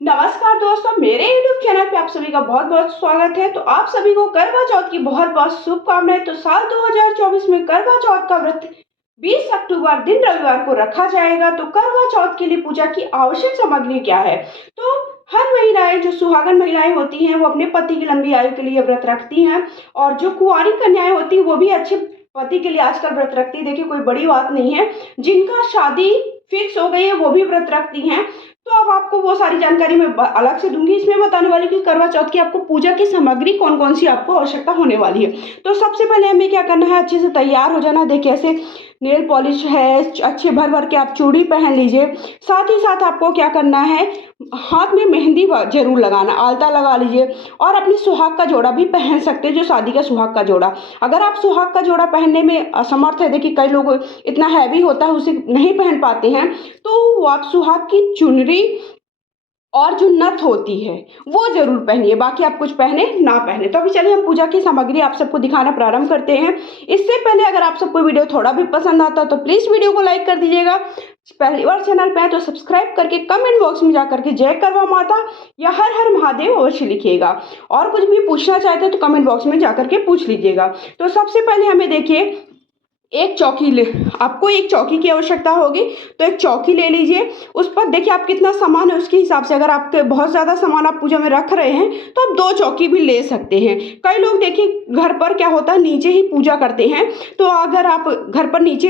नमस्कार दोस्तों, मेरे YouTube चैनल पे आप सभी का बहुत बहुत स्वागत है। तो आप सभी को करवा चौथ की बहुत बहुत शुभकामनाएं। तो साल 2024 में करवा चौथ का व्रत 20 अक्टूबर दिन रविवार को रखा जाएगा। तो करवा चौथ के लिए पूजा की आवश्यक सामग्री क्या है? तो हर महिलाएं, जो सुहागन महिलाएं होती हैं, वो अपने पति की लंबी आयु के लिए व्रत रखती हैं। और जो कुंवारी कन्याएं होती हैं वो भी अच्छे पति के लिए आजकल व्रत रखती है। देखिए, कोई बड़ी बात नहीं है। जिनका शादी फिक्स हो गई है वो भी व्रत रखती हैं। तो अब आपको वो सारी जानकारी मैं अलग से दूंगी। इसमें बताने वाली कि करवा चौथ की आपको पूजा की सामग्री कौन कौन सी आपको आवश्यकता होने वाली है। तो सबसे पहले हमें क्या करना है, अच्छे से तैयार हो जाना। देखिए, ऐसे नेल पॉलिश है, अच्छे भर भर के आप चूड़ी पहन लीजिए। साथ ही साथ आपको क्या करना है, हाथ में मेहंदी जरूर लगाना, आलता लगा लीजिए। और अपनी सुहाग का जोड़ा भी पहन सकते हैं, जो शादी का सुहाग का जोड़ा। अगर आप सुहाग का जोड़ा पहनने में असमर्थ है, देखिए कई लोग इतना हैवी होता है उसे नहीं पहन पाते हैं, तो आप सुहाग की चुनरी और जो नथ होती है वो जरूर पहनिए। बाकी आप कुछ पहने ना पहने। तो अभी चलिए हम पूजा की सामग्री आप सबको दिखाना प्रारंभ करते हैं। इससे पहले अगर आप सबको वीडियो थोड़ा भी पसंद आता है तो प्लीज़ वीडियो को लाइक कर दीजिएगा। पहली बार चैनल पे है तो सब्सक्राइब करके कमेंट बॉक्स में जाकर के जय करवा माता या हर हर महादेव अवश्य लिखिएगा। और कुछ भी पूछना चाहते हैं तो कमेंट बॉक्स में जाकर के पूछ लीजिएगा। तो सबसे पहले हमें देखिए, एक चौकी ले आपको एक चौकी की आवश्यकता होगी। तो एक चौकी ले लीजिए। उस पर देखिए आप कितना सामान है उसके हिसाब से, अगर आपके बहुत ज़्यादा सामान आप पूजा में रख रहे हैं तो आप 2 चौकी भी ले सकते हैं। कई लोग देखिए घर पर क्या होता है, नीचे ही पूजा करते हैं। तो अगर आप घर पर नीचे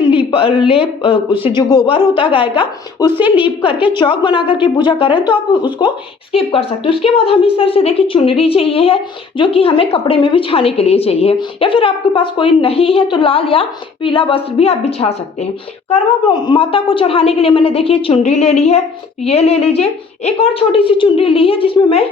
उससे जो गोबर होता है गाय का, उससे लीप करके चौक बना करके पूजा करें तो आप उसको स्किप कर सकते हैं। उसके बाद हम इस तरह से देखिए चुनरी चाहिए है, जो कि हमें कपड़े में बिछाने के लिए चाहिए। या फिर आपके पास कोई नहीं है तो लाल या पीला वस्त्र भी आप बिछा सकते हैं। करवा माता को चढ़ाने के लिए मैंने देखिए चुनरी ले ली है, ये ले लीजिए। एक और छोटी सी चुनरी ली है जिसमें मैं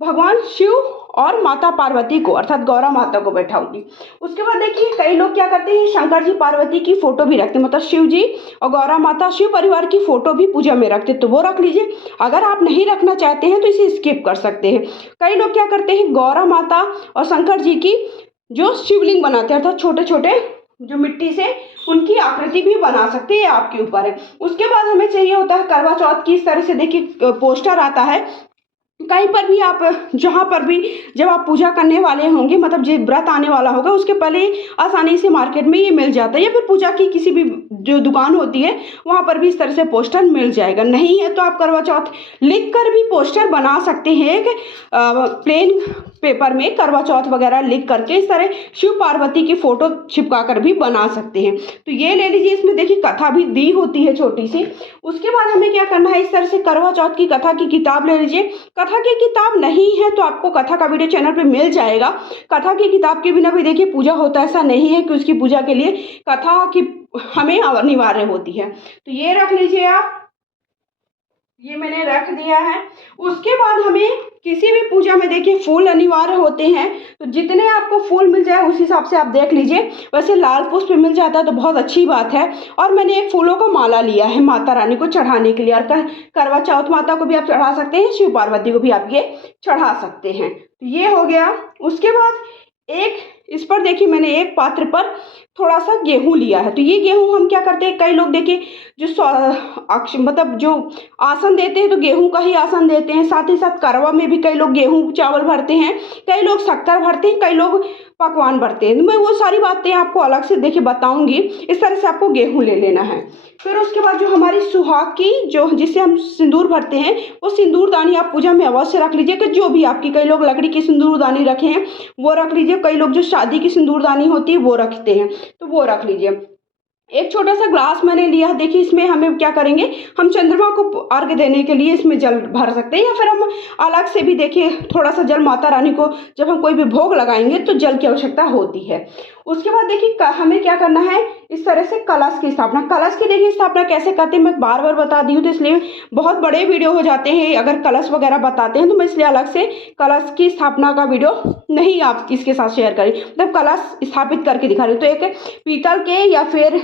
भगवान शिव और माता पार्वती को अर्थात गौरा माता को बैठाऊंगी। उसके बाद देखिए कई लोग क्या करते हैं, शंकर जी पार्वती की फोटो भी रखते हैं, मतलब शिव जी और गौरा माता शिव परिवार की फोटो भी पूजा में रखते हैं, तो वो रख लीजिए। अगर आप नहीं रखना चाहते हैं तो इसे स्किप कर सकते हैं। कई लोग क्या करते हैं, गौरा माता और शंकर जी की जो शिवलिंग बनाते हैं अर्थात छोटे छोटे जो मिट्टी से उनकी आकृति भी बना सकते हैं, आपके ऊपर है। उसके बाद हमें चाहिए होता है करवा चौथ की, इस तरह से देखिए पोस्टर आता है। कहीं पर भी आप जहाँ पर भी जब आप पूजा करने वाले होंगे, मतलब जो व्रत आने वाला होगा उसके पहले आसानी से मार्केट में ये मिल जाता है, या फिर पूजा की किसी भी जो दुकान होती है वहाँ पर भी इस तरह से पोस्टर मिल जाएगा। नहीं है तो आप करवा चौथ लिख कर भी पोस्टर बना सकते हैं। एक प्लेन पेपर में करवा चौथ वगैरह लिख करके इस तरह शिव पार्वती की फोटो चिपका कर भी बना सकते हैं। तो ये ले लीजिए। इसमें देखिए कथा भी दी होती है छोटी सी। उसके बाद हमें क्या करना है, इस तरह से करवा चौथ की कथा की किताब ले लीजिए। कथा की किताब नहीं है तो आपको कथा का वीडियो चैनल पे मिल जाएगा। कथा की किताब के बिना भी देखिए पूजा होता है, ऐसा नहीं है कि उसकी पूजा के लिए कथा की हमें अनिवार्य होती है। तो ये रख लीजिए आप, ये मैंने रख दिया है। उसके बाद हमें किसी भी पूजा में देखिए फूल अनिवार्य होते हैं, तो जितने आपको फूल मिल जाए उस हिसाब से आप देख लीजिए। वैसे लाल पुष्प मिल जाता है तो बहुत अच्छी बात है। और मैंने एक फूलों का माला लिया है माता रानी को चढ़ाने के लिए। और करवा चौथ माता को भी आप चढ़ा सकते हैं, शिव पार्वती को भी आप ये चढ़ा सकते हैं। तो ये हो गया। उसके बाद एक इस पर देखिए मैंने एक पात्र पर थोड़ा सा गेहूं लिया है। तो ये गेहूं हम क्या करते हैं, कई लोग देखिए जो मतलब जो आसन देते हैं तो गेहूं का ही आसन देते हैं। साथ ही साथ करवा में भी कई लोग गेहूं चावल भरते हैं, कई लोग शक्कर भरते हैं, कई लोग पकवान भरते हैं। मैं वो सारी बातें आपको अलग से देखिए बताऊंगी। इस तरह से आपको गेहूं ले लेना है। फिर उसके बाद जो हमारी सुहाग की जो जिसे हम सिंदूर भरते हैं, वो सिंदूरदानी आप पूजा में अवश्य रख लीजिए। कि जो भी आपकी, कई लोग लकड़ी की सिंदूरदानी रखे हैं वो रख लीजिए। कई लोग जो शादी की सिंदूरदानी होती है वो रखते हैं, तो वो रख लीजिए। एक छोटा सा ग्लास मैंने लिया है। देखिए इसमें हमें क्या करेंगे, हम चंद्रमा को अर्घ्य देने के लिए इसमें जल भर सकते हैं, या फिर हम अलग से भी देखिए थोड़ा सा जल माता रानी को जब हम कोई भी भोग लगाएंगे तो जल की आवश्यकता होती है। उसके बाद देखिए हमें क्या करना है, इस तरह से कलश की स्थापना। कलश की देखिए स्थापना कैसे करते हैं मैं बार बार बता दी हूँ, तो इसलिए बहुत बड़े वीडियो हो जाते हैं अगर कलश वगैरह बताते हैं, तो मैं इसलिए अलग से कलश की स्थापना का वीडियो नहीं आप इसके साथ शेयर करें। मतलब कलश स्थापित करके दिखा रही हूँ। तो एक पीतल के या फिर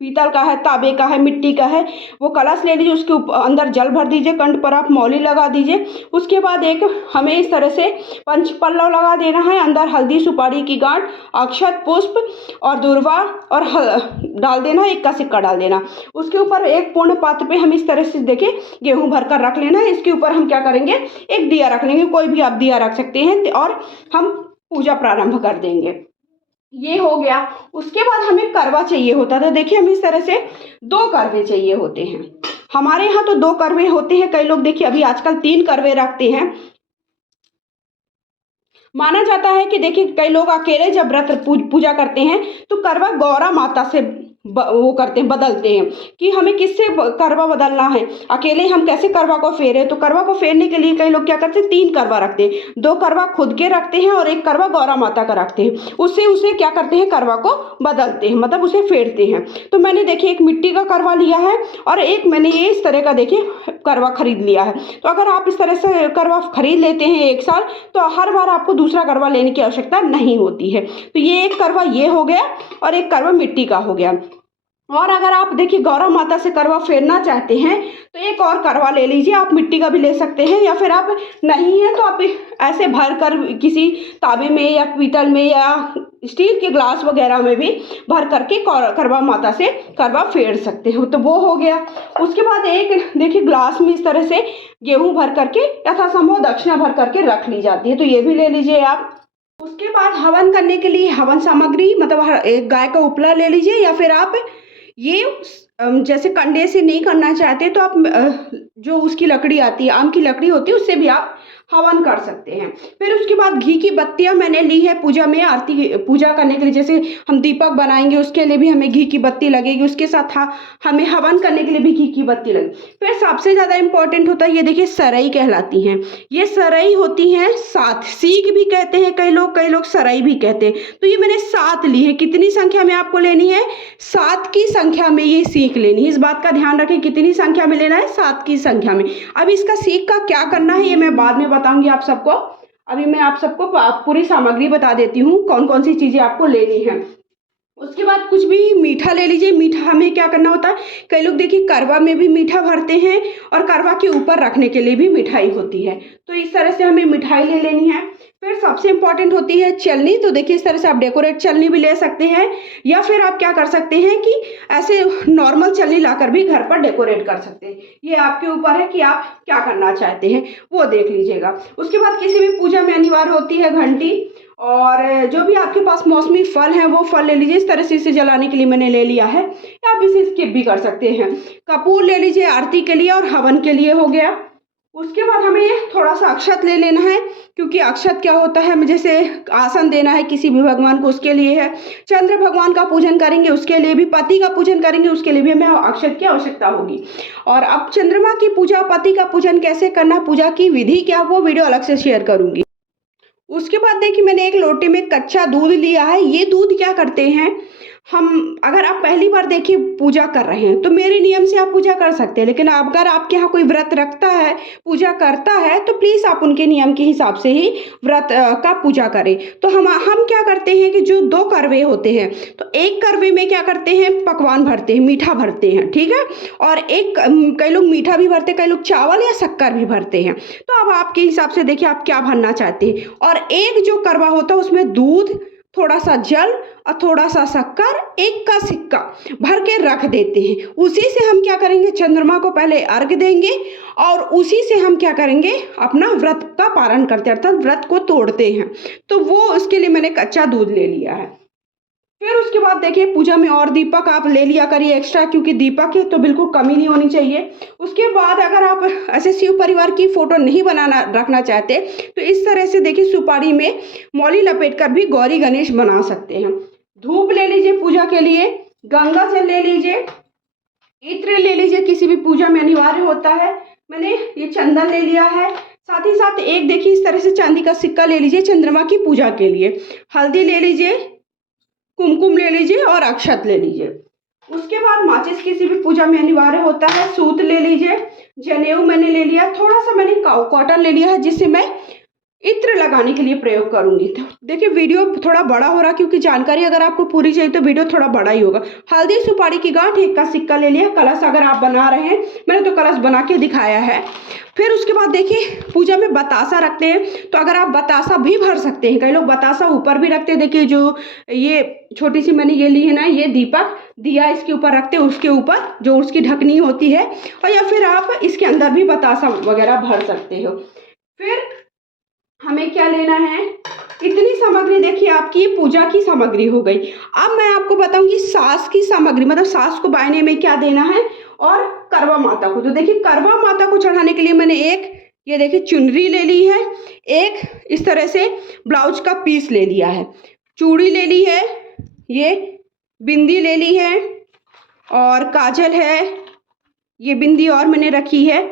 पीतल का है, तांबे का है, मिट्टी का है, वो कलश ले लीजिए, उसके अंदर जल भर दीजिए, कंठ पर आप मौली लगा दीजिए। उसके बाद एक हमें इस तरह से पंच पल्लव लगा देना है, अंदर हल्दी, सुपारी की गांठ, अक्षत, पुष्प और दूर्वा और डाल देना, एक का सिक्का डाल देना। उसके ऊपर एक पूर्ण पात्र पे हम इस तरह से देखिए गेहूं भर कर रख लेना है। इसके ऊपर हम क्या करेंगे, एक दिया रख लेंगे, कोई भी आप दिया रख सकते हैं, और हम पूजा प्रारंभ कर देंगे। ये हो गया। उसके बाद हमें करवा चाहिए होता था। देखिए हमें इस तरह से 2 करवे चाहिए होते हैं। हमारे यहाँ तो 2 करवे होते हैं, कई लोग देखिए अभी आजकल 3 करवे रखते हैं। माना जाता है कि देखिए कई लोग अकेले जब व्रत पूजा करते हैं तो करवा गौरा माता से वो करते हैं, बदलते हैं कि हमें किससे करवा बदलना है, अकेले हम कैसे करवा को फेरे। तो करवा को फेरने के लिए कई लोग क्या करते हैं, 3 करवा रखते हैं। 2 करवा खुद के रखते हैं और एक करवा गौरा माता का रखते हैं। उससे उसे क्या करते हैं, करवा को बदलते हैं, मतलब उसे फेरते हैं। तो मैंने देखिए एक मिट्टी का करवा लिया है और एक मैंने ये इस तरह का देखिए करवा खरीद लिया है। तो अगर आप इस तरह से करवा खरीद लेते हैं एक साल, तो हर बार आपको दूसरा करवा लेने की आवश्यकता नहीं होती है। तो ये एक करवा ये हो गया और एक करवा मिट्टी का हो गया। और अगर आप देखिए गौरा माता से करवा फेरना चाहते हैं तो एक और करवा ले लीजिए, आप मिट्टी का भी ले सकते हैं, या फिर आप नहीं है तो आप ऐसे भर कर किसी तांबे में या पीतल में या स्टील के ग्लास वगैरह में भी भर करके करवा माता से करवा फेर सकते हो। तो वो हो गया। उसके बाद एक देखिए ग्लास में इस तरह से गेहूं भर करके यथासंभव दक्षिणा भर करके रख ली जाती है, तो ये भी ले लीजिए आप। उसके बाद हवन करने के लिए हवन सामग्री, मतलब एक गाय का उपला ले लीजिए, या फिर आप ये जैसे कंडे से नहीं करना चाहते तो आप जो उसकी लकड़ी आती है, आम की लकड़ी होती है, उससे भी आप हवन कर सकते हैं। फिर उसके बाद घी की बत्तियां मैंने ली है पूजा में, आरती पूजा करने के लिए, जैसे हम दीपक बनाएंगे उसके लिए भी हमें घी की बत्ती लगेगी, उसके साथ हमें हवन करने के लिए भी घी की बत्ती लगेगी। फिर सबसे ज़्यादा इंपॉर्टेंट होता है ये देखिए सरई कहलाती हैं। ये सरई होती हैं 7, सीख भी कहते हैं कई लोग सरई भी कहते हैं। तो ये मैंने 7 ली है। कितनी संख्या में आपको लेनी है, 7 की संख्या में ये सीख लेनी है। इस बात का ध्यान रखें, कितनी संख्या में लेना है, 7 की संख्या में। अब इसका सीख का क्या करना है ये मैं बाद में बताऊंगी आप सबको। अभी मैं आप सबको पूरी सामग्री बता देती हूँ कौन कौन सी चीजें आपको लेनी है। उसके बाद कुछ भी मीठा ले लीजिए। मीठा हमें क्या करना होता है, कई लोग देखिए करवा में भी मीठा भरते हैं और करवा के ऊपर रखने के लिए भी मिठाई होती है, तो इस तरह से हमें मिठाई ले लेनी है। फिर सबसे इंपॉर्टेंट होती है चलनी। तो देखिए इस तरह से आप डेकोरेट चलनी भी ले सकते हैं, या फिर आप क्या कर सकते हैं कि ऐसे नॉर्मल चलनी लाकर भी घर पर डेकोरेट कर सकते हैं। ये आपके ऊपर है कि आप क्या करना चाहते हैं, वो देख लीजिएगा। उसके बाद किसी भी पूजा में अनिवार्य होती है घंटी, और जो भी आपके पास मौसमी फल है वो फल ले लीजिए। इस तरह से इसे जलाने के लिए मैंने ले लिया है, या आप इसे स्किप भी कर सकते हैं। कपूर ले लीजिए आरती के लिए और हवन के लिए हो गया। उसके बाद हमें थोड़ा सा अक्षत ले लेना है, क्योंकि अक्षत क्या होता है, हमें जैसे आसन देना है किसी भी भगवान को, उसके लिए है। चंद्र भगवान का पूजन करेंगे उसके लिए भी, पति का पूजन करेंगे उसके लिए भी हमें अक्षत की आवश्यकता होगी। और अब चंद्रमा की पूजा, पति का पूजन कैसे करना, पूजा की विधि क्या, वो वीडियो अलग से शेयर करूंगी। उसके बाद देखिए मैंने एक लोटे में कच्चा दूध लिया है। ये दूध क्या करते हैं, हम अगर आप पहली बार देखिए पूजा कर रहे हैं तो मेरे नियम से आप पूजा कर सकते हैं, लेकिन अगर आपके यहाँ कोई व्रत रखता है, पूजा करता है, तो प्लीज़ आप उनके नियम के हिसाब से ही व्रत का पूजा करें। तो हम क्या करते हैं कि जो 2 करवे होते हैं, तो एक करवे में क्या करते हैं, पकवान भरते हैं, मीठा भरते हैं, ठीक है। और एक कई लोग मीठा भी भरते हैं, कई लोग चावल या शक्कर भी भरते हैं। तो अब आपके हिसाब से देखिए आप क्या भरना चाहते हैं। और एक जो करवा होता है उसमें दूध, थोड़ा सा जल और थोड़ा सा शक्कर, एक का सिक्का भर के रख देते हैं। उसी से हम क्या करेंगे, चंद्रमा को पहले अर्घ देंगे और उसी से हम क्या करेंगे, अपना व्रत का पारण करते हैं, अर्थात व्रत को तोड़ते हैं। तो वो उसके लिए मैंने कच्चा दूध ले लिया है। फिर उसके बाद देखिए पूजा में और दीपक आप ले लिया करिए एक्स्ट्रा, क्योंकि दीपक है तो बिल्कुल कमी नहीं होनी चाहिए। उसके बाद अगर आप ऐसे शिव परिवार की फोटो नहीं बनाना रखना चाहते तो इस तरह से देखिए सुपारी में मौली लपेट कर भी गौरी गणेश बना सकते हैं। धूप ले लीजिए पूजा के लिए, गंगा जल ले लीजिए, इत्र ले लीजिए, किसी भी पूजा में अनिवार्य होता है। मैंने ये चंदन ले लिया है, साथ ही साथ एक देखिए इस तरह से चांदी का सिक्का ले लीजिए चंद्रमा की पूजा के लिए। हल्दी ले लीजिए, कुमकुम ले लीजिए और अक्षत ले लीजिए। उसके बाद माचिस किसी भी पूजा में अनिवार्य होता है। सूत ले लीजिए, जनेऊ मैंने ले लिया, थोड़ा सा मैंने कॉटन ले लिया है जिससे मैं इत्र लगाने के लिए प्रयोग करूंगी। तो देखिए वीडियो थोड़ा बड़ा हो रहा क्योंकि जानकारी अगर आपको पूरी चाहिए तो वीडियो थोड़ा बड़ा ही होगा। हल्दी सुपारी की गांठ, एक का सिक्का ले लिया। कलश अगर आप बना रहे हैं, मैंने तो कलश बना के दिखाया है। फिर उसके बाद देखिए पूजा में बतासा रखते हैं, तो अगर आप बतासा भी भर सकते हैं। कई लोग बतासा ऊपर भी रखते हैं। देखिए जो ये छोटी सी मैंने ये ली है ना, ये दीपक दिया इसके ऊपर रखते हैं, उसके ऊपर जो उसकी ढकनी होती है, और या फिर आप इसके अंदर भी बतासा वगैरह भर सकते हो। फिर हमें क्या लेना है, इतनी सामग्री देखिए आपकी पूजा की सामग्री हो गई। अब मैं आपको बताऊंगी सास की सामग्री, मतलब सास को बायने में क्या देना है, और करवा माता को। तो देखिए करवा माता को चढ़ाने के लिए मैंने एक ये देखिए चुनरी ले ली है, एक इस तरह से ब्लाउज का पीस ले लिया है, चूड़ी ले ली है, ये बिंदी ले ली है, और काजल है, ये बिंदी और मैंने रखी है,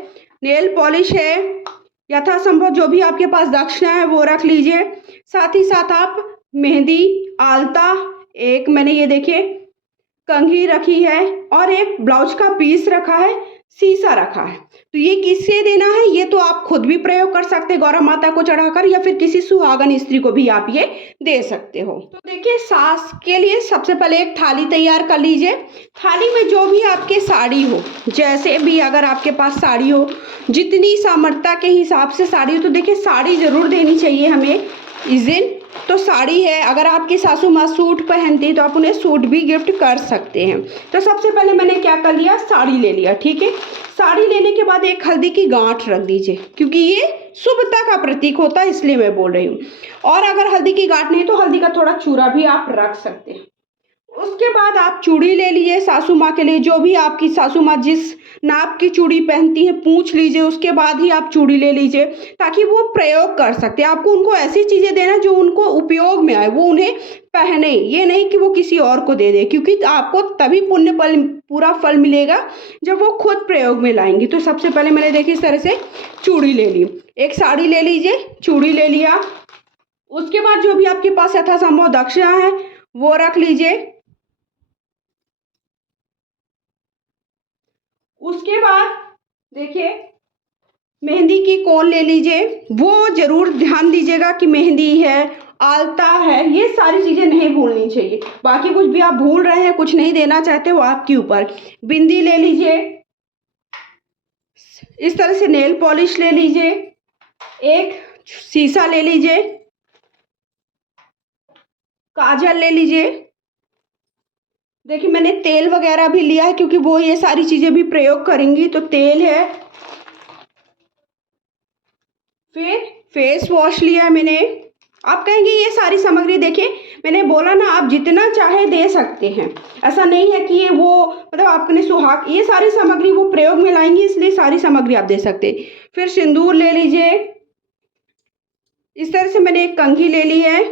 नेल पॉलिश है, यथासंभव जो भी आपके पास दक्षिणा है वो रख लीजिए। साथ ही साथ आप मेहंदी, आलता, एक मैंने ये देखिए कंघी रखी है, और एक ब्लाउज का पीस रखा है, शीशा रखा है। तो ये किससे देना है, ये तो आप खुद भी प्रयोग कर सकते हैं गौरा माता को चढ़ाकर, या फिर किसी सुहागन स्त्री को भी आप ये दे सकते हो। तो देखिए सास के लिए सबसे पहले एक थाली तैयार कर लीजिए। थाली में जो भी आपके साड़ी हो, जैसे भी अगर आपके पास साड़ी हो, जितनी सामर्थ्य के हिसाब से साड़ी हो, तो देखिए साड़ी जरूर देनी चाहिए हमें इस दिन। तो साड़ी है, अगर आपकी सासू माँ सूट पहनती है तो आप उन्हें सूट भी गिफ्ट कर सकते हैं। तो सबसे पहले मैंने क्या कर लिया, साड़ी ले लिया। ठीक है, साड़ी लेने के बाद एक हल्दी की गांठ रख दीजिए, क्योंकि ये शुभता का प्रतीक होता है, इसलिए मैं बोल रही हूँ। और अगर हल्दी की गांठ नहीं तो हल्दी का थोड़ा चूरा भी आप रख सकते हैं। उसके बाद आप चूड़ी ले लीजिए सासू माँ के लिए, जो भी आपकी सासू माँ जिस नाप की चूड़ी पहनती है पूछ लीजिए, उसके बाद ही आप चूड़ी ले लीजिए, ताकि वो प्रयोग कर सकते हैं। आपको उनको ऐसी चीज़ें देना जो उनको उपयोग में आए, वो उन्हें पहने, ये नहीं कि वो किसी और को दे दे, क्योंकि आपको तभी पुण्य फल पूरा फल मिलेगा जब वो खुद प्रयोग में लाएंगी। तो सबसे पहले मैंने देखी इस तरह से चूड़ी ले ली, एक साड़ी ले लीजिए, चूड़ी ले लिया। उसके बाद जो भी आपके पास यथासंभव दक्षिणा है वो रख लीजिए। उसके बाद देखिए मेहंदी की कोन ले लीजिए, वो जरूर ध्यान दीजिएगा कि मेहंदी है, आलता है, ये सारी चीजें नहीं भूलनी चाहिए। बाकी कुछ भी आप भूल रहे हैं, कुछ नहीं देना चाहते हो, आपके ऊपर। बिंदी ले लीजिए, इस तरह से नेल पॉलिश ले लीजिए, एक शीशा ले लीजिए, काजल ले लीजिए। देखिए मैंने तेल वगैरह भी लिया है, क्योंकि वो ये सारी चीजें भी प्रयोग करेंगी, तो तेल है। फिर फेस वॉश लिया है मैंने। आप कहेंगे ये सारी सामग्री, देखिए मैंने बोला ना आप जितना चाहे दे सकते हैं, ऐसा नहीं है कि ये वो मतलब आपने सुहाग, ये सारी सामग्री वो प्रयोग में लाएंगी, इसलिए सारी सामग्री आप दे सकते हैं। फिर सिंदूर ले लीजिए, इस तरह से मैंने एक कंघी ले ली है,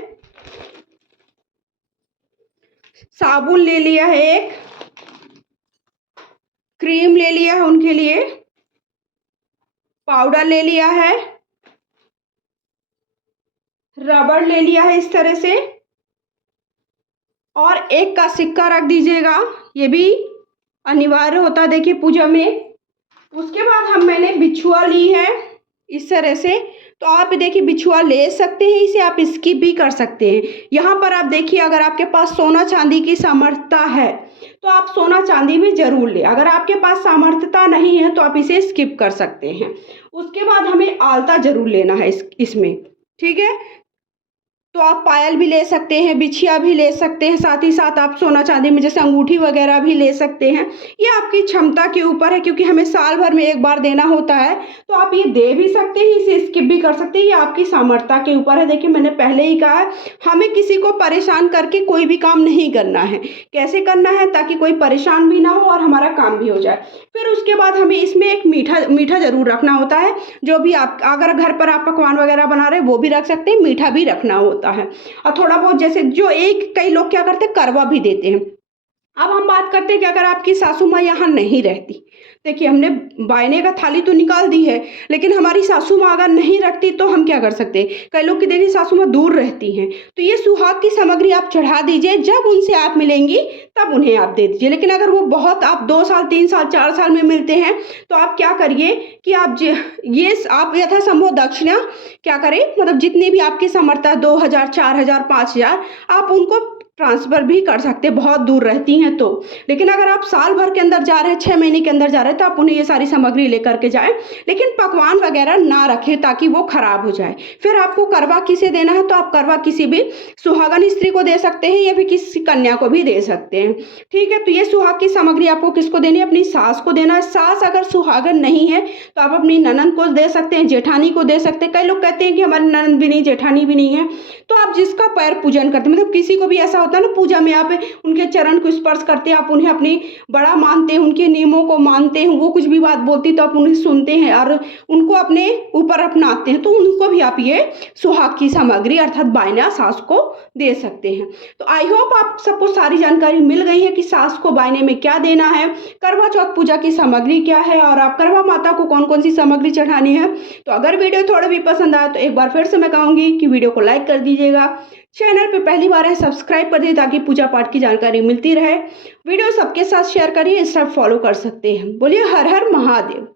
साबुन ले लिया है, एक क्रीम ले लिया है उनके लिए, पाउडर ले लिया है, रबड़ ले लिया है इस तरह से, और एक का सिक्का रख दीजिएगा, ये भी अनिवार्य होता है देखिए पूजा में। उसके बाद मैंने बिछुआ ली है इस तरह से। तो आप देखिए बिछुआ ले सकते हैं, इसे आप स्किप भी कर सकते हैं। यहाँ पर आप देखिए अगर आपके पास सोना चांदी की सामर्थ्यता है तो आप सोना चांदी भी जरूर ले, अगर आपके पास सामर्थ्यता नहीं है तो आप इसे स्किप कर सकते हैं। उसके बाद हमें आलता जरूर लेना है इसमें, ठीक है। तो आप पायल भी ले सकते हैं, बिछिया भी ले सकते हैं, साथ ही साथ आप सोना चांदी में जैसे अंगूठी वगैरह भी ले सकते हैं। ये आपकी क्षमता के ऊपर है, क्योंकि हमें साल भर में एक बार देना होता है, तो आप ये दे भी सकते हैं, इसे स्किप भी कर सकते हैं, ये आपकी सामर्थ्य के ऊपर है। देखिए मैंने पहले ही कहा है, हमें किसी को परेशान करके कोई भी काम नहीं करना है। कैसे करना है, ताकि कोई परेशान भी ना हो और हमारा काम भी हो जाए। फिर उसके बाद हमें इसमें एक मीठा जरूर रखना होता है, जो भी आप अगर घर पर आप पकवान वगैरह बना रहे हैं वो भी रख सकते हैं, मीठा भी रखना होता है। और थोड़ा बहुत जैसे जो कई लोग क्या करते हैं, करवा भी देते हैं। अब हम बात करते हैं कि अगर आपकी सासू माँ यहाँ नहीं रहती, देखिए, हमने बायने का थाली तो निकाल दी है, लेकिन हमारी सासू माँ अगर नहीं रखती तो हम क्या कर सकते हैं? कई लोग की देखिए सासू माँ दूर रहती हैं, तो ये सुहाग की सामग्री आप चढ़ा दीजिए, जब उनसे आप मिलेंगी तब उन्हें आप दे दीजिए। लेकिन अगर वो बहुत आप 2 साल, 3 साल, 4 साल में मिलते हैं, तो आप क्या करिए कि आप यथासंभव दक्षिणा क्या करें, मतलब जितनी भी आपकी समर्थ है 2000, 4000, 5000 आप उनको ट्रांसफ़र भी कर सकते हैं, बहुत दूर रहती हैं तो। लेकिन अगर आप साल भर के अंदर जा रहे हैं, 6 महीने के अंदर जा रहे हैं, तो आप उन्हें ये सारी सामग्री लेकर के जाएँ, लेकिन पकवान वगैरह ना रखें ताकि वो खराब हो जाए। फिर आपको करवा किसे देना है, तो आप करवा किसी भी सुहागन स्त्री को दे सकते हैं या फिर किसी कन्या को भी दे सकते हैं। ठीक है, तो ये सुहाग की सामग्री आपको किसको देनी है? अपनी सास को देना है। सास अगर सुहागन नहीं है, तो आप अपनी ननंद को दे सकते हैं, जेठानी को दे सकते हैं। कई लोग कहते हैं कि हमारी ननंद भी नहीं, जेठानी भी नहीं है, तो आप जिसका पैर पूजन करते हैं, मतलब किसी को भी ऐसा होता है ना, पूजा में आप उनके चरण को स्पर्श करते हैं, आप उन्हें अपनी बड़ा मानते हैं, उनके नियमों को मानते हैं, वो कुछ भी बात बोलती तो आप उन्हें सुनते हैं और उनको अपने ऊपर अपनाते हैं, तो उनको भी आप ये सुहाग की सामग्री अर्थात बायना सास को दे सकते हैं। तो आई होप आप सबको सारी जानकारी मिल गई है कि सास को बायने में क्या देना है, करवा चौथ पूजा की सामग्री क्या है और आप करवा माता को कौन कौन सी सामग्री चढ़ानी है। तो अगर वीडियो थोड़ा भी पसंद आया तो एक बार फिर से मैं कहूँगी कि वीडियो को लाइक कर दीजिएगा, चैनल पे पहली बार है सब्सक्राइब कर दीजिए ताकि पूजा पाठ की जानकारी मिलती रहे। वीडियो सबके साथ शेयर करिए, इंस्टा फॉलो कर सकते हैं। बोलिए हर हर महादेव।